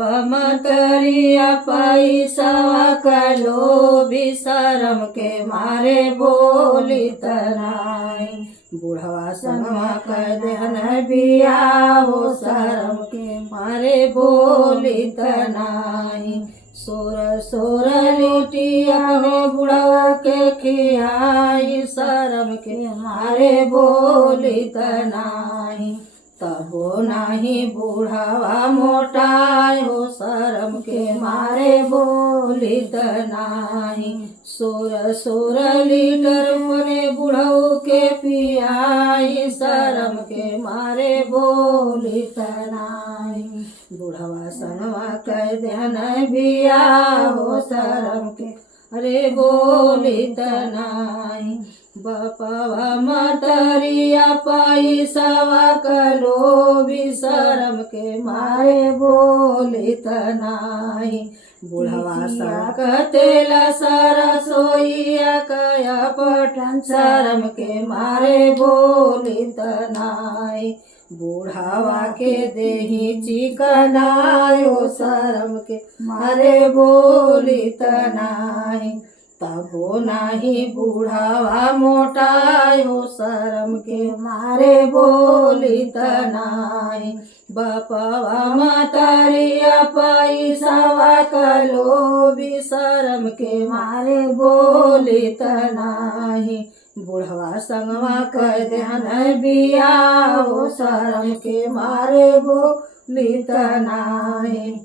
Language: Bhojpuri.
मतरिया पैसा कलो भी शरम के मारे बोली तनाई। बुढ़वा संगवा कर देहन बिया हो शरम के मारे बोली तनाई। सोर सोर लिटिया हो बुढ़वा के खियाई शरम के मारे बोली तनाई। तबो नाही बुढ़ावा मोटाई हो शरम के मारे बोली तनाई। सोर सोर लीटर मने बुढ़ऊ के पियाई शरम के मारे बोली तनाई। बुढ़वा संगवा कह देहन बिया हो शरम के अरे बोली तनाई। बपवा मतरिया पैसा कलो भी शरम के मारे बोली तनाई। बुढ़वा सकतेला सरसोईया कया पठन शरम के मारे बोली तनाई। बुढ़ावा के देही चिकनायो शरम के मारे बोली तनाई। तबो नाही बुढ़ावा मोटायो शरम के मारे बोली तनाई। बपवा मतरिया पैसा कलो भी शरम के मारे बोली तनाई। बुढ़वा संगवा कह देहन बिया हो शरम के मारे बोली तनाई।